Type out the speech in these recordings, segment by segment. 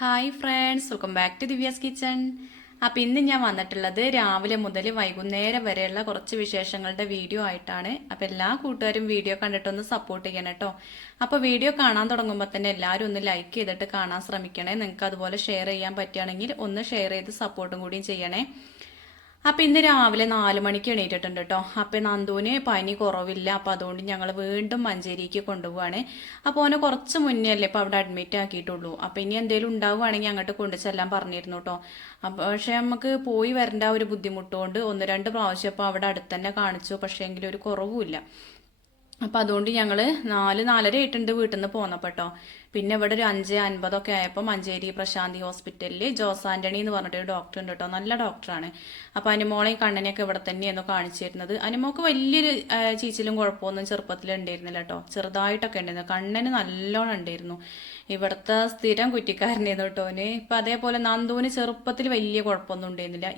Hi friends, welcome back to Divya's kitchen. അപ്പം ഇന്ന് ഞാൻ വന്നിട്ടുള്ളത് രാവിലെ മുതൽ വൈകുന്നേരം വരെയുള്ള കുറച്ച് വിശേഷങ്ങളുടെ വീഡിയോ ആയിട്ടാണ്. അപ്പം എല്ലാ കൂട്ടുകാരും വീഡിയോ കണ്ടിട്ടൊന്ന് സപ്പോർട്ട് ചെയ്യണം കേട്ടോ. അപ്പോൾ വീഡിയോ കാണാൻ തുടങ്ങുമ്പോൾ തന്നെ എല്ലാവരും ഒന്ന് ലൈക്ക് ചെയ്തിട്ട് കാണാൻ ശ്രമിക്കണേ. നിങ്ങൾക്ക് അതുപോലെ ഷെയർ ചെയ്യാൻ പറ്റുകയാണെങ്കിൽ ഒന്ന് ഷെയർ ചെയ്ത് സപ്പോർട്ടും കൂടിയും ചെയ്യണേ. അപ്പം ഇന്ന് രാവിലെ 4 മണിക്ക് എണീറ്റിട്ടുണ്ട് കേട്ടോ. അപ്പം നന്ദുവിന് പനി കുറവില്ല. അപ്പം അതുകൊണ്ട് ഞങ്ങൾ വീണ്ടും മഞ്ചേരിക്ക് കൊണ്ടുപോവാണ്. അപ്പോൾ ഓനെ കുറച്ച് മുന്നേ അല്ലേ ഇപ്പം അവിടെ അഡ്മിറ്റ് ആക്കിയിട്ടുള്ളൂ. അപ്പം ഇനി എന്തെങ്കിലും ഉണ്ടാവുകയാണെങ്കിൽ അങ്ങോട്ട് കൊണ്ടുചെല്ലാൻ പറഞ്ഞിരുന്നു കേട്ടോ. അപ്പം പക്ഷെ നമുക്ക് പോയി വരേണ്ട ഒരു ബുദ്ധിമുട്ടുകൊണ്ട് 1-2 പ്രാവശ്യം ഇപ്പോൾ അവിടെ അടുത്ത് തന്നെ കാണിച്ചു. പക്ഷേ എങ്കിലും ഒരു കുറവുമില്ല. അപ്പം അതുകൊണ്ട് ഞങ്ങൾ 4-4:30 ആയിട്ടുണ്ട് വീട്ടിൽ നിന്ന് പോന്നപ്പോൾ കേട്ടോ. പിന്നെ ഇവിടെ ഒരു 5:50 ആയപ്പോൾ മഞ്ചേരി പ്രശാന്തി ഹോസ്പിറ്റലിൽ ജോസ് ആന്റണി എന്ന് പറഞ്ഞിട്ട് ഒരു ഡോക്ടർ ഉണ്ട് കേട്ടോ. നല്ല ഡോക്ടറാണ്. അപ്പോൾ അനുമോളെയും കണ്ണനെയൊക്കെ ഇവിടെ തന്നെയായിരുന്നു കാണിച്ചു തരുന്നത്. അനുമോൾക്ക് വലിയൊരു ചീച്ചിലും കുഴപ്പമൊന്നും ചെറുപ്പത്തിൽ ഉണ്ടായിരുന്നില്ല കേട്ടോ. ചെറുതായിട്ടൊക്കെ ഉണ്ടായിരുന്നു. കണ്ണന് നല്ലോണം ഉണ്ടായിരുന്നു. ഇവിടുത്തെ സ്ഥിരം കുറ്റിക്കാരനായിരുന്നു കേട്ടോന്. ഇപ്പം അതേപോലെ നന്ദുവിന് ചെറുപ്പത്തിൽ വലിയ കുഴപ്പമൊന്നും ഉണ്ടായിരുന്നില്ല.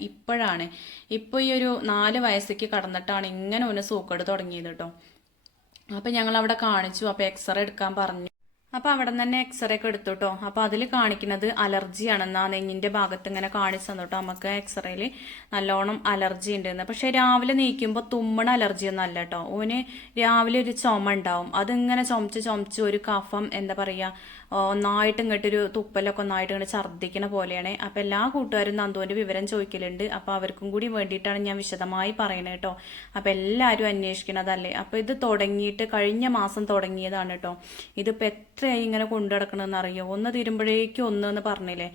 ഇപ്പോൾ ഈ ഒരു 4 വയസ്സേക്ക് കടന്നിട്ടാണ് ഇങ്ങനെ ഒന്ന് സൂക്കേട് തുടങ്ങിയത് കേട്ടോ. അപ്പം ഞങ്ങൾ അവിടെ കാണിച്ചു. അപ്പോൾ എക്സ്റേ എടുക്കാൻ പറഞ്ഞു. അപ്പോൾ അവിടെ നിന്ന് തന്നെ എക്സ്റേ ഒക്കെ എടുത്തു കേട്ടോ. അപ്പോൾ അതിൽ കാണിക്കുന്നത് അലർജിയാണെന്നാ നെഞ്ഞിൻ്റെ ഭാഗത്ത് ഇങ്ങനെ കാണിച്ചു തന്നു കേട്ടോ. നമുക്ക് എക്സ്റേയിൽ നല്ലോണം അലർജി ഉണ്ടെന്ന്. പക്ഷെ രാവിലെ നീക്കുമ്പോൾ തുമ്മണ അലർജി ഒന്നും അല്ല കേട്ടോ. ഓന് രാവിലെ ഒരു ചുമ ഉണ്ടാവും. അതിങ്ങനെ ചുമച്ച് ഒരു കഫം എന്താ പറയുക, ഒന്നായിട്ട് ഇങ്ങോട്ടൊരു തുപ്പലൊക്കെ ഒന്നായിട്ട് ഇങ്ങനെ ഛർദ്ദിക്കണ പോലെയാണ്. അപ്പോൾ എല്ലാ കൂട്ടുകാരും നന്ദുവിൻ്റെ വിവരം ചോദിക്കലുണ്ട്. അപ്പോൾ അവർക്കും കൂടി വേണ്ടിയിട്ടാണ് ഞാൻ വിശദമായി പറയണത് കേട്ടോ. അപ്പോൾ എല്ലാവരും അന്വേഷിക്കണതല്ലേ. അപ്പോൾ ഇത് തുടങ്ങിയിട്ട് കഴിഞ്ഞ മാസം തുടങ്ങിയതാണ് കേട്ടോ. ഇതിപ്പോൾ എത്രയായി ഇങ്ങനെ കൊണ്ടു നടക്കണമെന്ന് അറിയോ? ഒന്ന് തീരുമ്പോഴേക്കും എന്ന് പറഞ്ഞില്ലേ.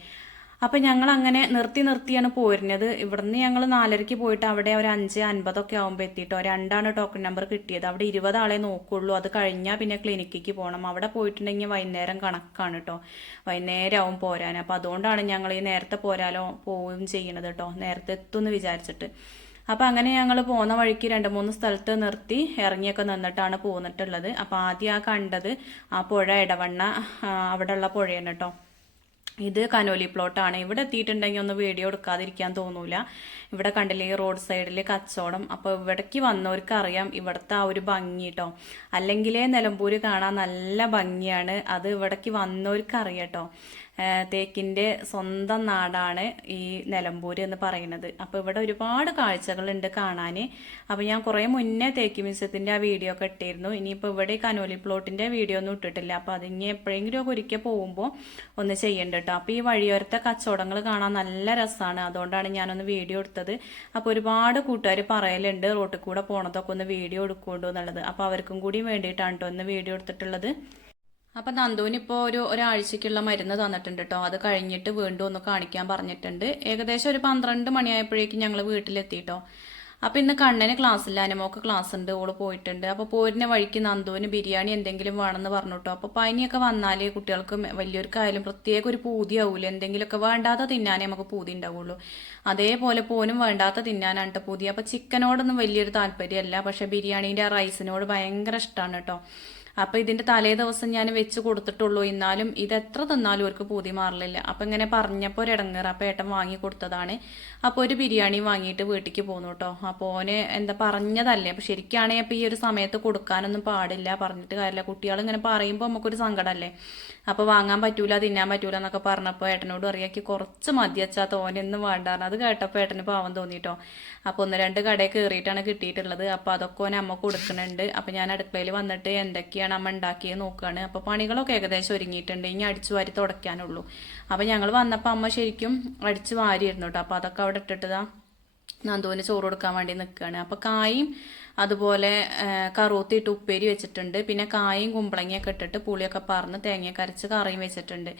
അപ്പം ഞങ്ങൾ അങ്ങനെ നിർത്തിയാണ് പോരുന്നത്. ഇവിടുന്ന് ഞങ്ങൾ 4:30 പോയിട്ട് അവിടെ ഒരു 5:50 ആകുമ്പോൾ എത്തിയിട്ടോ. 2 ടോക്കൺ നമ്പർ കിട്ടിയത്. അവിടെ 20 ആളെ നോക്കുള്ളൂ. അത് കഴിഞ്ഞാൽ പിന്നെ ക്ലിനിക്കിക്ക് പോകണം. അവിടെ പോയിട്ടുണ്ടെങ്കിൽ വൈകുന്നേരം കണക്കാണ് കേട്ടോ. വൈകുന്നേരം ആവും പോരാൻ. അപ്പം അതുകൊണ്ടാണ് ഞങ്ങൾ ഈ നേരത്തെ പോവുകയും ചെയ്യണത് കേട്ടോ. നേരത്തെ എത്തുമെന്ന് വിചാരിച്ചിട്ട്. അപ്പം അങ്ങനെ ഞങ്ങൾ പോകുന്ന വഴിക്ക് 2-3 സ്ഥലത്ത് നിർത്തി ഇറങ്ങിയൊക്കെ നിന്നിട്ടാണ് പോന്നിട്ടുള്ളത്. അപ്പം ആദ്യം കണ്ടത് ആ പുഴ ഇടവണ്ണ അവിടെയുള്ള പുഴയാണ് കേട്ടോ. ഇത് കനോലി പ്ലോട്ടാണ്. ഇവിടെ എത്തിയിട്ടുണ്ടെങ്കിൽ ഒന്ന് വീഡിയോ എടുക്കാതിരിക്കാൻ തോന്നൂല. ഇവിടെ കണ്ടില്ലേ റോഡ് സൈഡിൽ കച്ചവടം. അപ്പോൾ ഇവിടേക്ക് വന്നവർക്ക് അറിയാം ഇവിടുത്തെ ആ ഒരു ഭംഗി കേട്ടോ. അല്ലെങ്കിലേ നിലമ്പൂര് കാണാൻ നല്ല ഭംഗിയാണ്. അത് ഇവിടേക്ക് വന്നവർക്ക് അറിയാം കേട്ടോ. തേക്കിൻ്റെ സ്വന്തം നാടാണ് ഈ നിലമ്പൂര് എന്ന് പറയുന്നത്. അപ്പോൾ ഇവിടെ ഒരുപാട് കാഴ്ചകളുണ്ട് കാണാൻ. അപ്പോൾ ഞാൻ കുറേ മുന്നേ തേക്ക് മ്യൂസിയത്തിൻ്റെ ആ വീഡിയോ ഒക്കെ ഇട്ടിരുന്നു. ഇനിയിപ്പോൾ ഇവിടെ കനോലി പ്ലോട്ടിൻ്റെ വീഡിയോ ഒന്നും ഇട്ടിട്ടില്ല. അപ്പോൾ അതിനി എപ്പോഴെങ്കിലും ഒക്കെ ഒരിക്കൽ പോകുമ്പോൾ ഒന്ന് ചെയ്യണ്ട കേട്ടോ. അപ്പോൾ ഈ വഴിയോരത്തെ കച്ചവടങ്ങൾ കാണാൻ നല്ല രസമാണ്. അതുകൊണ്ടാണ് ഞാനൊന്ന് വീഡിയോ എടുത്തത്. അപ്പോൾ ഒരുപാട് കൂട്ടുകാർ പറയലുണ്ട് റോട്ടിൽ കൂടെ പോണതൊക്കെ ഒന്ന് വീഡിയോ എടുക്കുകൊണ്ടു എന്നുള്ളത്. അപ്പോൾ അവർക്കും കൂടി വേണ്ടിയിട്ടാണ് കേട്ടോ ഒന്ന് വീഡിയോ എടുത്തിട്ടുള്ളത്. അപ്പം നന്ദുവിന് ഇപ്പോൾ ഒരാഴ്ചക്കുള്ള മരുന്ന് തന്നിട്ടുണ്ട് കേട്ടോ. അത് കഴിഞ്ഞിട്ട് വീണ്ടും ഒന്ന് കാണിക്കാൻ പറഞ്ഞിട്ടുണ്ട്. ഏകദേശം ഒരു 12 മണിയായപ്പോഴേക്കും ഞങ്ങൾ വീട്ടിലെത്തിയിട്ടോ. അപ്പം ഇന്ന് കണ്ണന് ക്ലാസ്സില്ല, അനുമോക്ക് ക്ലാസ് ഉണ്ട്, ഓള് പോയിട്ടുണ്ട്. അപ്പോൾ പോരുന്ന വഴിക്ക് നന്ദുവിന് ബിരിയാണി എന്തെങ്കിലും വേണമെന്ന് പറഞ്ഞു കേട്ടോ. അപ്പോൾ പനിയൊക്കെ വന്നാൽ കുട്ടികൾക്ക് വലിയവർക്കായാലും പ്രത്യേക ഒരു പൂതി ആവൂല. എന്തെങ്കിലുമൊക്കെ വേണ്ടാത്ത തിന്നാനേ നമുക്ക് പൂതി ഉണ്ടാവുള്ളൂ. അതേപോലെ പോലും വേണ്ടാത്ത തിന്നാനാണ് കേട്ടോ പൂതി. അപ്പോൾ ചിക്കനോടൊന്നും വലിയൊരു താല്പര്യമല്ല. പക്ഷേ ബിരിയാണീൻ്റെ ആ റൈസിനോട് ഭയങ്കര ഇഷ്ടമാണ് കേട്ടോ. അപ്പോൾ ഇതിൻ്റെ തലേ ദിവസം ഞാൻ വെച്ച് കൊടുത്തിട്ടുള്ളൂ. എന്നാലും ഇത് എത്ര തിന്നാലും അവർക്ക് പൂതി മാറില്ല. അപ്പം ഇങ്ങനെ പറഞ്ഞപ്പോൾ ഒരു ഇടങ്ങേറ്. അപ്പോൾ ഏട്ടൻ വാങ്ങി കൊടുത്തതാണ്. അപ്പോൾ ഒരു ബിരിയാണി വാങ്ങിയിട്ട് വീട്ടിലേക്ക് പോന്നു കേട്ടോ. അപ്പോൾ ഓന് എന്താ പറഞ്ഞതല്ലേ. അപ്പോൾ ശരിക്കാണെങ്കിൽ അപ്പോൾ ഈ ഒരു സമയത്ത് കൊടുക്കാനൊന്നും പാടില്ല. പറഞ്ഞിട്ട് കാര്യമില്ല. കുട്ടികൾ ഇങ്ങനെ പറയുമ്പോൾ നമുക്കൊരു സങ്കടമല്ലേ. അപ്പോൾ വാങ്ങാൻ പറ്റൂല, തിന്നാൻ പറ്റൂല എന്നൊക്കെ പറഞ്ഞപ്പോൾ ഏട്ടനോട് അറിയാക്കി കുറച്ച് മതി വെച്ചാൽ തോനെയൊന്നും വേണ്ടായിരുന്നു. അത് കേട്ടപ്പോൾ ഏട്ടന് പാവം തോന്നിട്ടോ. അപ്പോൾ 1-2 കടയിൽ കയറിയിട്ടാണ് കിട്ടിയിട്ടുള്ളത്. അപ്പോൾ അതൊക്കെ ഓനെ അമ്മ കൊടുക്കുന്നുണ്ട്. അപ്പോൾ ഞാൻ അടുക്കളയിൽ വന്നിട്ട് എന്തൊക്കെയാണ് അമ്മ ഉണ്ടാക്കിയത് നോക്കുകയാണ്. അപ്പോൾ പണികളൊക്കെ ഏകദേശം ഒരുങ്ങിയിട്ടുണ്ട്. ഇനി അടിച്ചു വാരി തുടയ്ക്കാനുള്ളൂ. അപ്പോൾ ഞങ്ങൾ വന്നപ്പോൾ അമ്മ ശരിക്കും അടിച്ചു വാരിയിരുന്നു കേട്ടോ. അപ്പോൾ അതൊക്കെ അവിടെ ഇട്ടിട്ടതാ നന്ദുവിന് ചോറ് കൊടുക്കാൻ വേണ്ടി നിൽക്കുകയാണ്. അപ്പോൾ കായും അതുപോലെ കറുത്തിട്ട് ഉപ്പേരി വെച്ചിട്ടുണ്ട്. പിന്നെ കായും കുമ്പളങ്ങയൊക്കെ ഇട്ടിട്ട് പുളിയൊക്കെ പറന്ന് തേങ്ങയൊക്കെ അരച്ച് കറിയും വെച്ചിട്ടുണ്ട്.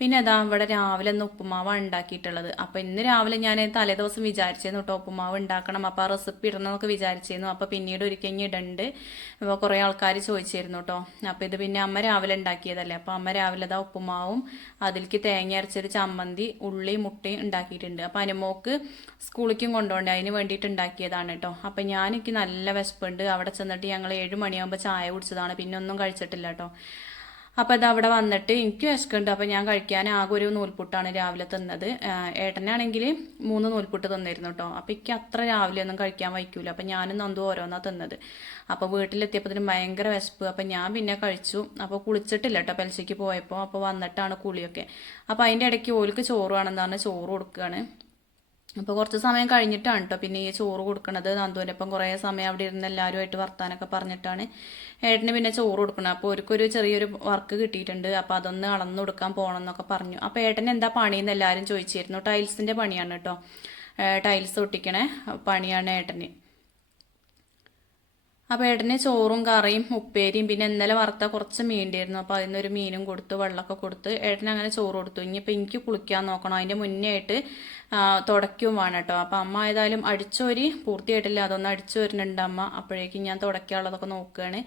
പിന്നെ അതാ ഇവിടെ രാവിലെ ഒന്ന് ഉപ്പുമാവാണ് ഉണ്ടാക്കിയിട്ടുള്ളത്. അപ്പോൾ ഇന്ന് രാവിലെ ഞാൻ തലേദിവസം വിചാരിച്ചിരുന്നു കേട്ടോ ഉപ്പുമാവ് ഉണ്ടാക്കണം. അപ്പോൾ ആ റെസിപ്പി ഇടണമെന്നൊക്കെ വിചാരിച്ചിരുന്നു. അപ്പോൾ പിന്നീട് ഒരിക്കൽ ഇടണ്ട്. അപ്പോൾ കുറേ ആൾക്കാർ ചോദിച്ചിരുന്നു കേട്ടോ. അപ്പോൾ ഇത് പിന്നെ അമ്മ രാവിലെ ഉണ്ടാക്കിയതല്ലേ. അപ്പോൾ അമ്മ രാവിലെ അതാ ഉപ്പുമാവും അതിലേക്ക് തേങ്ങ അരച്ചൊരു ചമ്മന്തി ഉള്ളിയും മുട്ടയും ഉണ്ടാക്കിയിട്ടുണ്ട്. അപ്പോൾ അനുമോക്ക് സ്കൂളിലേക്കും കൊണ്ടുപോകണ്ടേ, അതിന് വേണ്ടിയിട്ട് ഉണ്ടാക്കിയതാണ് കേട്ടോ. അപ്പോൾ എനിക്ക് നല്ല വിശപ്പുണ്ട്. അവിടെ ചെന്നിട്ട് ഞങ്ങൾ 7 മണിയാകുമ്പോൾ ചായ കുടിച്ചതാണ്. പിന്നെ ഒന്നും കഴിച്ചിട്ടില്ല കേട്ടോ. അപ്പോൾ ഇത് അവിടെ വന്നിട്ട് എനിക്ക് വിശക്കുന്നുണ്ട്. അപ്പോൾ ഞാൻ കഴിക്കാൻ ആകെ ഒരു നൂൽപുട്ടാണ് രാവിലെ തിന്നത്. ഏട്ടനാണെങ്കിൽ 3 നൂൽപുട്ട് തിന്നിരുന്നു കേട്ടോ. അപ്പോൾ എനിക്ക് അത്ര രാവിലെ ഒന്നും കഴിക്കാൻ വയ്ക്കൂല. അപ്പോൾ ഞാനും നന്ദു ഓരോന്നാണ് തിന്നത്. അപ്പോൾ വീട്ടിലെത്തിയപ്പോൾ ഭയങ്കര വിശപ്പ്. അപ്പോൾ ഞാൻ പിന്നെ കഴിച്ചു. അപ്പോൾ കുളിച്ചിട്ടില്ല കേട്ടോ പെൽച്ചയ്ക്ക് പോയപ്പോൾ. അപ്പോൾ വന്നിട്ടാണ് കുളിയൊക്കെ. അപ്പോൾ അതിൻ്റെ ഇടയ്ക്ക് ഓൽക്ക് ചോറ് വേണമെന്ന് പറഞ്ഞാൽ ചോറ് കൊടുക്കുകയാണ്. അപ്പോൾ കുറച്ച് സമയം കഴിഞ്ഞിട്ടാണ് കേട്ടോ പിന്നെ ഈ ചോറ് കൊടുക്കണത്. നന്ദുവിനൊപ്പം കുറേ സമയം അവിടെ ഇരുന്ന് എല്ലാവരുമായിട്ട് വർത്താനൊക്കെ പറഞ്ഞിട്ടാണ് ഏട്ടന് പിന്നെ ചോറ് കൊടുക്കണം. അപ്പോൾ അവർക്കൊരു ചെറിയൊരു വർക്ക് കിട്ടിയിട്ടുണ്ട്. അപ്പോൾ അതൊന്ന് അളന്നു കൊടുക്കാൻ പോകണം എന്നൊക്കെ പറഞ്ഞു. അപ്പോൾ ഏട്ടന് എന്താ പണിയെന്ന് എല്ലാവരും ചോദിച്ചിരുന്നു. ടൈൽസിൻ്റെ പണിയാണ് കേട്ടോ. ടൈൽസ് ഒട്ടിക്കണേ പണിയാണ് ഏട്ടന്. അപ്പോൾ ഏട്ടന് ചോറും കറിയും ഉപ്പേരിയും പിന്നെ ഇന്നലെ വറുത്ത കുറച്ച് മീനുണ്ടായിരുന്നു. അപ്പോൾ അതിനൊരു മീനും കൊടുത്ത് വെള്ളമൊക്കെ കൊടുത്ത് ഏട്ടന് അങ്ങനെ ചോറ് കൊടുത്തു. ഇനിയിപ്പോൾ എനിക്ക് കുളിക്കാൻ നോക്കണം. അതിൻ്റെ മുന്നേ ആയിട്ട് തുടയ്ക്കും വേണം കേട്ടോ. അപ്പോൾ അമ്മ ഏതായാലും അടിച്ചോരി പൂർത്തിയായിട്ടില്ല, അതൊന്ന് അടിച്ചു വരുന്നുണ്ട് അമ്മ. അപ്പോഴേക്കും ഞാൻ തുടയ്ക്കാനുള്ളതൊക്കെ നോക്കുകയാണ്.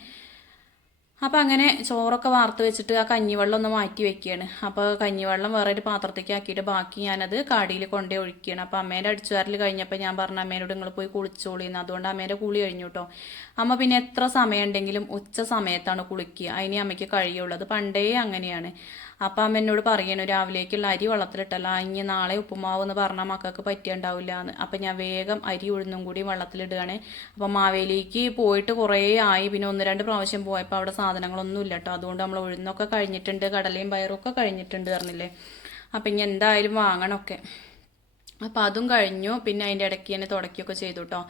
അപ്പോൾ അങ്ങനെ ചോറൊക്കെ വാർത്ത് വെച്ചിട്ട് ആ കഞ്ഞിവെള്ളം ഒന്ന് മാറ്റി വെക്കുകയാണ്. അപ്പോൾ കഞ്ഞിവെള്ളം വേറെ ഒരു പാത്രത്തേക്ക് ആക്കിയിട്ട് ബാക്കി ഞാനത് കാടിയിൽ കൊണ്ടേ ഒഴിക്കുകയാണ്. അപ്പോൾ അമ്മേൻ്റെ അടിച്ചുവാരൽ കഴിഞ്ഞപ്പോൾ ഞാൻ പറഞ്ഞു അമ്മേനോട് നിങ്ങൾ പോയി കുളിച്ചോളിന്ന്. അതുകൊണ്ട് അമ്മേൻ്റെ കുളി കഴിഞ്ഞു കേട്ടോ. അമ്മ പിന്നെ എത്ര സമയം ഉണ്ടെങ്കിലും ഉച്ച സമയത്താണ് കുളിക്കുക. അതിന് അമ്മയ്ക്ക് കഴിയുള്ളൂ. അത് പണ്ടേ അങ്ങനെയാണ്. അപ്പം അമ്മ എന്നോട് പറയണു രാവിലേക്കുള്ള അരി വെള്ളത്തിലിട്ടല്ല, ഇനി നാളെ ഉപ്പുമാവ് എന്ന് പറഞ്ഞാൽ മക്കൾക്ക് പറ്റിയുണ്ടാവില്ല എന്ന്. അപ്പം ഞാൻ വേഗം അരി ഉഴുന്നും കൂടി വെള്ളത്തിലിടുകയാണ്. അപ്പം മാവേലിക്ക് പോയിട്ട് കുറേ ആയി. പിന്നെ 1-2 പ്രാവശ്യം പോയപ്പോൾ അവിടെ സാധനങ്ങളൊന്നും ഇല്ല കേട്ടോ. അതുകൊണ്ട് നമ്മൾ ഉഴുന്നൊക്കെ കഴിഞ്ഞിട്ടുണ്ട്, കടലയും പയറും ഒക്കെ കഴിഞ്ഞിട്ടുണ്ട് പറഞ്ഞില്ലേ. അപ്പം ഇനി എന്തായാലും വാങ്ങണമൊക്കെ. അപ്പം അതും കഴിഞ്ഞു. പിന്നെ അതിൻ്റെ ഇടയ്ക്ക് തന്നെ തുടക്കുകയൊക്കെ ചെയ്തു കേട്ടോ.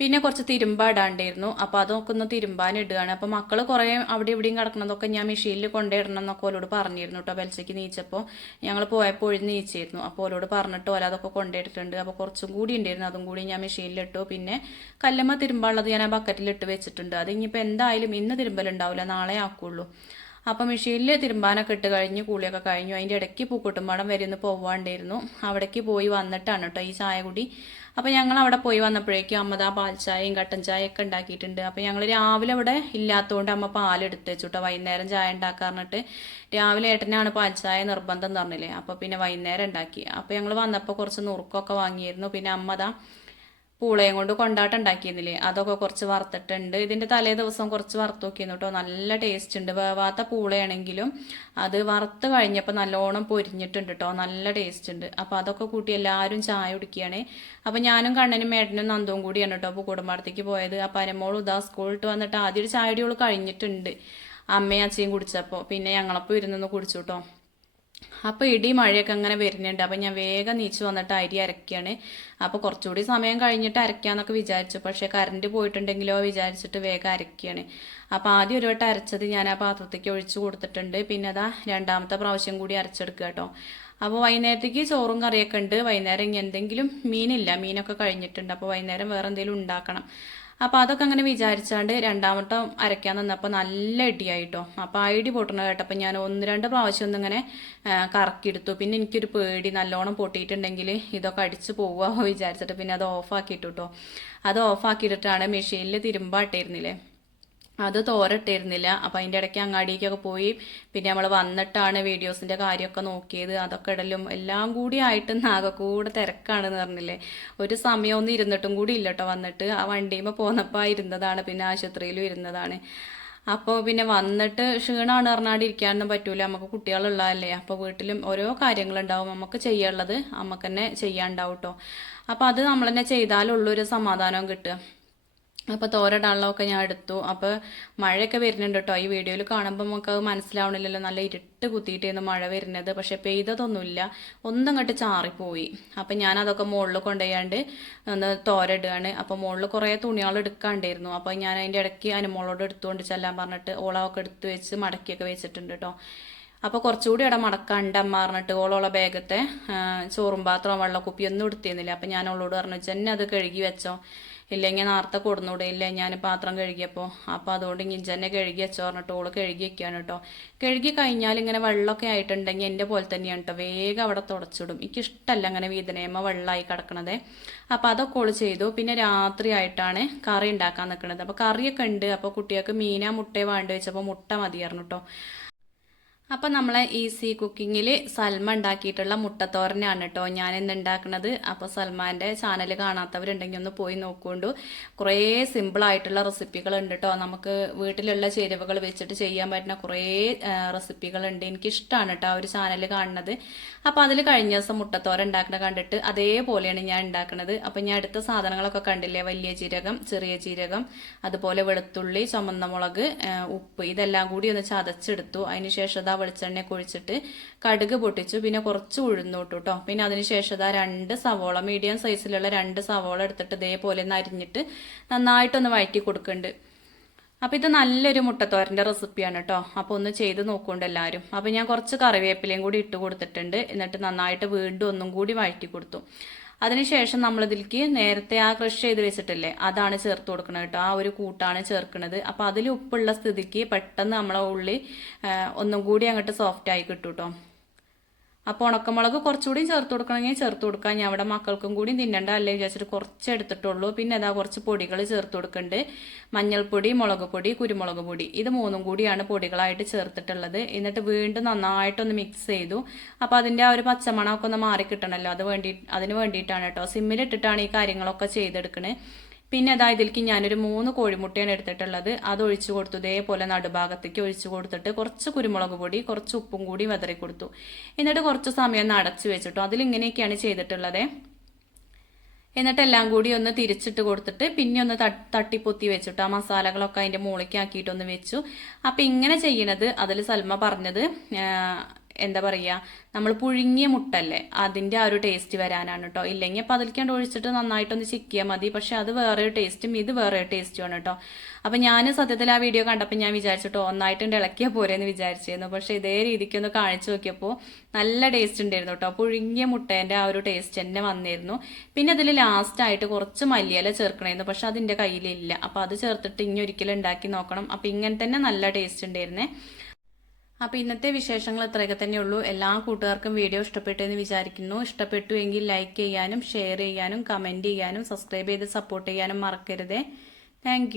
പിന്നെ കുറച്ച് തിരുമ്പാടാണ്ടായിരുന്നു. അപ്പോൾ അതൊക്കെ ഒന്ന് തിരുമ്പാനിടുകയാണ്. അപ്പോൾ മക്കൾ കുറേ അവിടെ ഇവിടെയും കിടക്കുന്നതൊക്കെ ഞാൻ മെഷീനിൽ കൊണ്ടിടണം എന്നൊക്കെ ഓലോട് പറഞ്ഞിരുന്നു കേട്ടോ. പെൽച്ചയ്ക്ക് നീച്ചപ്പോൾ ഞങ്ങൾ പോയപ്പോൾ ഒഴിഞ്ഞ് നീച്ചിരുന്നു. അപ്പോൾ ഓലോട് പറഞ്ഞിട്ട് ഓല അതൊക്കെ കൊണ്ടിട്ടിട്ടുണ്ട്. അപ്പോൾ കുറച്ചും കൂടി ഉണ്ടായിരുന്നു, അതും കൂടി ഞാൻ മെഷീനിലിട്ടു. പിന്നെ കല്ലമ്മ തിരുമ്പാനുള്ളത് ഞാൻ ആ ബക്കറ്റിലിട്ട് വെച്ചിട്ടുണ്ട്. അത് ഇനിയിപ്പോൾ എന്തായാലും ഇന്ന് തിരുമ്പലുണ്ടാവില്ല, നാളെ ആക്കുള്ളൂ. അപ്പം മെഷീനിൽ തിരുമ്പാനൊക്കെ ഇട്ട് കഴിഞ്ഞ് കുളിയൊക്കെ കഴിഞ്ഞു. അതിൻ്റെ ഇടയ്ക്ക് പൂക്കുട്ടുംപാടം വരെ ഒന്ന് പോവാണ്ടായിരുന്നു. അവിടേക്ക് പോയി വന്നിട്ടാണ് കേട്ടോ ഈ ചായ കുടി. അപ്പോൾ ഞങ്ങൾ അവിടെ പോയി വന്നപ്പോഴേക്കും അമ്മ പാൽ ചായയും കട്ടൻ ചായയൊക്കെ ഉണ്ടാക്കിയിട്ടുണ്ട്. അപ്പോൾ ഞങ്ങൾ രാവിലെ ഇവിടെ ഇല്ലാത്തതുകൊണ്ട് അമ്മ പാലെടുത്ത് വെച്ചു കേട്ടോ. വൈകുന്നേരം ചായ ഉണ്ടാക്കാറിട്ട് രാവിലെ ഏട്ടനാണ് പാൽ ചായ നിർബന്ധം എന്ന് പറഞ്ഞില്ലേ. അപ്പോൾ പിന്നെ വൈകുന്നേരം ഉണ്ടാക്കി. അപ്പോൾ ഞങ്ങൾ വന്നപ്പോൾ കുറച്ച് നുറുക്കൊക്കെ വാങ്ങിയിരുന്നു. പിന്നെ അമ്മ പൂളയും കൊണ്ട് കൊണ്ടാട്ടം ഉണ്ടാക്കിയിരുന്നില്ലേ, അതൊക്കെ കുറച്ച് വറുത്തിട്ടുണ്ട്. ഇതിൻ്റെ തലേ ദിവസം കുറച്ച് വറുത്ത് നോക്കിയിരുന്നു കേട്ടോ. നല്ല ടേസ്റ്റ് ഉണ്ട്. വേവാത്ത പൂളയാണെങ്കിലും അത് വറുത്ത് കഴിഞ്ഞപ്പോൾ നല്ലോണം പൊരിഞ്ഞിട്ടുണ്ട് കേട്ടോ. നല്ല ടേസ്റ്റ് ഉണ്ട്. അപ്പോൾ അതൊക്കെ കൂട്ടി എല്ലാവരും ചായ കുടിക്കുകയാണ്. അപ്പോൾ ഞാനും കണ്ണനും മേട്ടനും നന്ദവും കൂടിയാണ് കേട്ടോ അപ്പോൾ കുടുംബത്തേക്ക് പോയത്. അപ്പോൾ അരമോളും ഇതാ സ്കൂളിട്ട് വന്നിട്ട് ആദ്യം ഒരു ചായ കുടിയോള് കഴിഞ്ഞിട്ടുണ്ട്. അമ്മയും അച്ഛയും കുടിച്ചപ്പോൾ പിന്നെ ഞങ്ങളപ്പോൾ ഇരുന്നൊന്ന് കുടിച്ചു കേട്ടോ. അപ്പോൾ ഇടി മഴയൊക്കെ അങ്ങനെ വരുന്നുണ്ട്. അപ്പം ഞാൻ വേഗം നീച്ച് വന്നിട്ട് അരി അരയ്ക്കുകയാണ്. അപ്പോൾ കുറച്ചുകൂടി സമയം കഴിഞ്ഞിട്ട് അരയ്ക്കാമെന്നൊക്കെ വിചാരിച്ചു. പക്ഷേ കറണ്ട് പോയിട്ടുണ്ടെങ്കിലോ വിചാരിച്ചിട്ട് വേഗം അരയ്ക്കുകയാണ്. അപ്പോൾ ആദ്യം ഒരു വട്ടം അരച്ചത് ഞാൻ ആ പാത്രത്തേക്ക് ഒഴിച്ചു കൊടുത്തിട്ടുണ്ട്. പിന്നെ അതാ രണ്ടാമത്തെ പ്രാവശ്യം കൂടി അരച്ചെടുക്കുക കേട്ടോ. അപ്പോൾ വൈകുന്നേരത്തേക്ക് ചോറും കറിയൊക്കെ ഉണ്ട്. വൈകുന്നേരം ഇനി എന്തെങ്കിലും മീനില്ല, മീനൊക്കെ കഴിഞ്ഞിട്ടുണ്ട്. അപ്പോൾ വൈകുന്നേരം വേറെ എന്തെങ്കിലും ഉണ്ടാക്കണം. അപ്പോൾ അതൊക്കെ അങ്ങനെ വിചാരിച്ചാണ്ട് രണ്ടാമത്തെ അരയ്ക്കാൻ നിന്നപ്പോൾ നല്ല ഇടിയായിട്ടോ. അപ്പോൾ ആ ഇടി പൊട്ടണ കേട്ടപ്പോൾ ഞാൻ 1-2 പ്രാവശ്യം ഒന്നിങ്ങനെ കറക്കിയെടുത്തു. പിന്നെ എനിക്കൊരു പേടി നല്ലോണം പൊട്ടിയിട്ടുണ്ടെങ്കിൽ ഇതൊക്കെ അടിച്ച് പോവുക വിചാരിച്ചിട്ട് പിന്നെ അത് ഓഫാക്കിയിട്ടു കേട്ടോ. അത് ഓഫാക്കിയിട്ടാണ് മെഷീനിൽ തിരുമ്പാട്ടിരുന്നില്ലേ, അത് തോരട്ടിരുന്നില്ല. അപ്പം അതിൻ്റെ ഇടയ്ക്ക് അങ്ങാടിക്കൊക്കെ പോയി പിന്നെ നമ്മൾ വന്നിട്ടാണ് വീഡിയോസിൻ്റെ കാര്യമൊക്കെ നോക്കിയത്. അതൊക്കെ ഇടലും എല്ലാം കൂടി ആയിട്ട് ആകെ കൂടെ തിരക്കാണെന്ന് പറഞ്ഞില്ലേ. ഒരു സമയമൊന്നും ഇരുന്നിട്ടും കൂടി ഇല്ല കേട്ടോ. വന്നിട്ട് ആ വണ്ടിയുമ്പോൾ പോന്നപ്പോൾ ഇരുന്നതാണ്, പിന്നെ ആശുപത്രിയിലും ഇരുന്നതാണ്. അപ്പോൾ പിന്നെ വന്നിട്ട് ക്ഷീണമാണ് പറഞ്ഞാണ്ട് ഇരിക്കാനൊന്നും പറ്റൂല. നമുക്ക് കുട്ടികളുള്ളതല്ലേ. അപ്പോൾ വീട്ടിലും ഓരോ കാര്യങ്ങളുണ്ടാവും, നമുക്ക് ചെയ്യാനുള്ളത് നമുക്ക് തന്നെ ചെയ്യാനുണ്ടാവും കേട്ടോ. അപ്പോൾ അത് നമ്മൾ തന്നെ ചെയ്താലുള്ളൊരു സമാധാനം കിട്ടുക. അപ്പോൾ തോരടാളമൊക്കെ ഞാൻ എടുത്തു. അപ്പോൾ മഴയൊക്കെ വരുന്നുണ്ട് കേട്ടോ. ഈ വീഡിയോയിൽ കാണുമ്പോൾ നമുക്ക് അത് മനസ്സിലാവണില്ലല്ലോ, നല്ല ഇരുട്ട് കുത്തിയിട്ടായിരുന്നു മഴ വരുന്നത്. പക്ഷെ പെയ്തതൊന്നുമില്ല, ഒന്നും ഇങ്ങോട്ട് ചാറിപ്പോയി. അപ്പം ഞാനതൊക്കെ മുകളിൽ കൊണ്ടുപോയാണ്ട് ഒന്ന് തോരടുകയാണ്. അപ്പോൾ മുകളിൽ കുറേ തുണികൾ എടുക്കാണ്ടായിരുന്നു. അപ്പോൾ ഞാൻ അതിൻ്റെ ഇടയ്ക്ക് അനുമോളോട് എടുത്തുകൊണ്ട് ചെല്ലാൻ പറഞ്ഞിട്ട് ഓളമൊക്കെ എടുത്ത് വെച്ച് മടക്കിയൊക്കെ വെച്ചിട്ടുണ്ട് കേട്ടോ. അപ്പോൾ കുറച്ചുകൂടി അവിടെ മടക്കാണ്ട് അമ്മ പറഞ്ഞിട്ട് ഓളോളെ ബാഗത്തെ ചോറും പാത്രവും വെള്ളക്കുപ്പിയൊന്നും എടുത്തിരുന്നില്ല. അപ്പം ഞാൻ അവളോട് പറഞ്ഞു ചെന്നെ അത് കഴുകി വെച്ചോ, ഇല്ലെങ്കിൽ നേരത്തെ കൊടുന്നൂടെ, ഇല്ല ഞാൻ പാത്രം കഴുകിയപ്പോൾ. അപ്പോൾ അതുകൊണ്ട് ഇഞ്ചന്നെ കഴുകി വെച്ചോ പറഞ്ഞിട്ട് ഓള് കഴുകി വെക്കുകയാണ് കേട്ടോ. കഴുകി കഴിഞ്ഞാൽ ഇങ്ങനെ വെള്ളമൊക്കെ ആയിട്ടുണ്ടെങ്കിൽ എൻ്റെ പോലെ തന്നെയാണ് കേട്ടോ, വേഗം അവിടെ തുടച്ചിടും. എനിക്കിഷ്ടമല്ല അങ്ങനെ വീതനയമ്മ വെള്ളമായി കിടക്കണത്. അപ്പോൾ അതൊക്കെ ഓള് ചെയ്തു. പിന്നെ രാത്രി ആയിട്ടാണ് കറി ഉണ്ടാക്കാൻ നിൽക്കുന്നത്. അപ്പോൾ കറിയൊക്കെ ഉണ്ട്. അപ്പോൾ കുട്ടികൾക്ക് മീനാ മുട്ടയെ വേണ്ടി വെച്ചപ്പോൾ മുട്ട മതിയായിരുന്നു കേട്ടോ. അപ്പം നമ്മളെ ഈസി കുക്കിങ്ങിൽ സൽമ ഉണ്ടാക്കിയിട്ടുള്ള മുട്ടത്തോരനാണ് കേട്ടോ ഞാൻ ഇന്ന് ഉണ്ടാക്കുന്നത്. അപ്പോൾ സൽമാൻ്റെ ചാനൽ കാണാത്തവരുണ്ടെങ്കിൽ ഒന്ന് പോയി നോക്കുകൊണ്ടു. കുറേ സിമ്പിളായിട്ടുള്ള റെസിപ്പികൾ ഉണ്ട് കേട്ടോ. നമുക്ക് വീട്ടിലുള്ള ചേരുവകൾ വെച്ചിട്ട് ചെയ്യാൻ പറ്റുന്ന കുറേ റെസിപ്പികളുണ്ട്. എനിക്കിഷ്ടമാണ് കേട്ടോ ആ ഒരു ചാനൽ കാണുന്നത്. അപ്പോൾ അതിൽ കഴിഞ്ഞ ദിവസം മുട്ടത്തോരൻ ഉണ്ടാക്കണ കണ്ടിട്ട് അതേപോലെയാണ് ഞാൻ ഉണ്ടാക്കുന്നത്. അപ്പോൾ ഞാൻ അടുത്ത സാധനങ്ങളൊക്കെ കണ്ടില്ലേ, വലിയ ജീരകം, ചെറിയ ജീരകം, അതുപോലെ വെളുത്തുള്ളി, ചുമന്ന മുളക്, ഉപ്പ്, ഇതെല്ലാം കൂടി ഒന്ന് ചതച്ചെടുത്തു. അതിനുശേഷം വെളിച്ചെണ്ണയൊക്കെ ഒഴിച്ചിട്ട് കടുക് പൊട്ടിച്ചു. പിന്നെ കുറച്ച് ഉഴുന്നോട്ടു കേട്ടോ. പിന്നെ അതിനുശേഷം 2 സവോള, മീഡിയം സൈസിലുള്ള 2 സവോള എടുത്തിട്ട് ഇതേപോലെ ഒന്ന് അരിഞ്ഞിട്ട് നന്നായിട്ടൊന്ന് വഴറ്റി കൊടുക്കുന്നുണ്ട്. അപ്പോൾ ഇത് നല്ലൊരു മുട്ടത്തോരൻ്റെ റെസിപ്പിയാണ് കേട്ടോ. അപ്പോൾ ഒന്ന് ചെയ്ത് നോക്കുന്നുണ്ട് എല്ലാവരും. അപ്പോൾ ഞാൻ കുറച്ച് കറിവേപ്പിലയും കൂടി ഇട്ട് കൊടുത്തിട്ടുണ്ട്. എന്നിട്ട് നന്നായിട്ട് വീണ്ടും ഒന്നും കൂടി വഴറ്റി കൊടുത്തു. അതിനുശേഷം നമ്മളിതിലേക്ക് നേരത്തെ ആ ക്രഷ് ചെയ്ത് വെച്ചിട്ടില്ലേ, അതാണ് ചേർത്ത് കൊടുക്കുന്നത് കേട്ടോ. ആ ഒരു കൂട്ടാണ് ചേർക്കുന്നത്. അപ്പോൾ അതിൽ ഉപ്പുള്ള സ്ഥിതിക്ക് പെട്ടെന്ന് നമ്മളെ ഉള്ളി ഒന്നും കൂടി അങ്ങോട്ട് സോഫ്റ്റ് ആയി കിട്ടും കേട്ടോ. അപ്പോൾ ഉണക്കമുളക് കുറച്ചുകൂടി ചേർത്ത് കൊടുക്കണമെങ്കിൽ ചേർത്ത് കൊടുക്കാം. ഞാൻ അവിടെ മക്കൾക്കും കൂടി തിന്നണ്ട അല്ലേ വിചാരിച്ചിട്ട് കുറച്ച് എടുത്തിട്ടുള്ളൂ. പിന്നെ അതാ കുറച്ച് പൊടികൾ ചേർത്ത് കൊടുക്കുന്നുണ്ട്. മഞ്ഞൾപ്പൊടി, മുളക് പൊടി, കുരുമുളക് പൊടി, ഇത് 3 കൂടിയാണ് പൊടികളായിട്ട് ചേർത്തിട്ടുള്ളത്. എന്നിട്ട് വീണ്ടും നന്നായിട്ടൊന്ന് മിക്സ് ചെയ്തു. അപ്പോൾ അതിൻ്റെ ആ ഒരു പച്ചമണമൊക്കെ ഒന്ന് മാറി കിട്ടണമല്ലോ, അതിന് വേണ്ടിയിട്ടാണ് കേട്ടോ. സിമ്മിലിട്ടിട്ടാണ് ഈ കാര്യങ്ങളൊക്കെ ചെയ്തെടുക്കണേ. പിന്നെ അതായത് ഇതിലേക്ക് ഞാനൊരു 3 കോഴിമുട്ടയാണ് എടുത്തിട്ടുള്ളത്. അത് ഒഴിച്ചു കൊടുത്തു. ഇതേപോലെ നടുഭാഗത്തേക്ക് ഒഴിച്ചു കൊടുത്തിട്ട് കുറച്ച് കുരുമുളക് പൊടി, കുറച്ച് ഉപ്പും കൂടി വിതറി കൊടുത്തു. എന്നിട്ട് കുറച്ച് സമയം ഒന്ന് അടച്ചു വെച്ചിട്ടു. അതിലിങ്ങനെയൊക്കെയാണ് ചെയ്തിട്ടുള്ളത്. എന്നിട്ട് എല്ലാം കൂടി ഒന്ന് തിരിച്ചിട്ട് കൊടുത്തിട്ട് പിന്നെ ഒന്ന് തട്ടിപ്പൊത്തി വെച്ചിട്ട് ആ മസാലകളൊക്കെ അതിൻ്റെ മുകളിലേക്ക് ആക്കിയിട്ടൊന്ന് വെച്ചു. അപ്പം ഇങ്ങനെ ചെയ്യണത് അതിൽ സൽമ പറഞ്ഞത് എന്താ പറയുക, നമ്മൾ പുഴുങ്ങിയ മുട്ടല്ലേ, അതിൻ്റെ ആ ഒരു ടേസ്റ്റ് വരാനാണ് കേട്ടോ. ഇല്ലെങ്കിൽ അപ്പം അതിലേക്കാണ്ട് ഒഴിച്ചിട്ട് നന്നായിട്ടൊന്ന് ചിക്കിയാൽ മതി. പക്ഷെ അത് വേറെ ടേസ്റ്റും ഇത് വേറെ ടേസ്റ്റുമാണ് കേട്ടോ. അപ്പം ഞാൻ സത്യത്തിൽ ആ വീഡിയോ കണ്ടപ്പോൾ ഞാൻ വിചാരിച്ചിട്ടോ ഒന്നായിട്ടുണ്ട് ഇളക്കിയാൽ പോരെയെന്ന് വിചാരിച്ചിരുന്നു. പക്ഷേ ഇതേ രീതിക്കൊന്ന് കാണിച്ചു നോക്കിയപ്പോൾ നല്ല ടേസ്റ്റ് ഉണ്ടായിരുന്നു കേട്ടോ. പുഴുങ്ങിയ മുട്ടേൻ്റെ ആ ഒരു ടേസ്റ്റ് തന്നെ വന്നിരുന്നു. പിന്നെ അതിൽ ലാസ്റ്റായിട്ട് കുറച്ച് മല്ലിയില ചേർക്കണമായിരുന്നു. പക്ഷെ അതിൻ്റെ കയ്യിലില്ല. അപ്പോൾ അത് ചേർത്തിട്ട് ഇനി ഒരിക്കലും ഉണ്ടാക്കി നോക്കണം. അപ്പം ഇങ്ങനെ തന്നെ നല്ല ടേസ്റ്റ് ഉണ്ടായിരുന്നേ. അപ്പോൾ ഇന്നത്തെ വിശേഷങ്ങൾ ഇത്രയൊക്കെ തന്നെയുള്ളൂ. എല്ലാ കൂട്ടുകാർക്കും വീഡിയോ ഇഷ്ടപ്പെട്ടു എന്ന് വിചാരിക്കുന്നു. ഇഷ്ടപ്പെട്ടു എങ്കിൽ ലൈക്ക് ചെയ്യാനും ഷെയർ ചെയ്യാനും കമൻറ്റ് ചെയ്യാനും സബ്സ്ക്രൈബ് ചെയ്ത് സപ്പോർട്ട് ചെയ്യാനും മറക്കരുതേ. താങ്ക്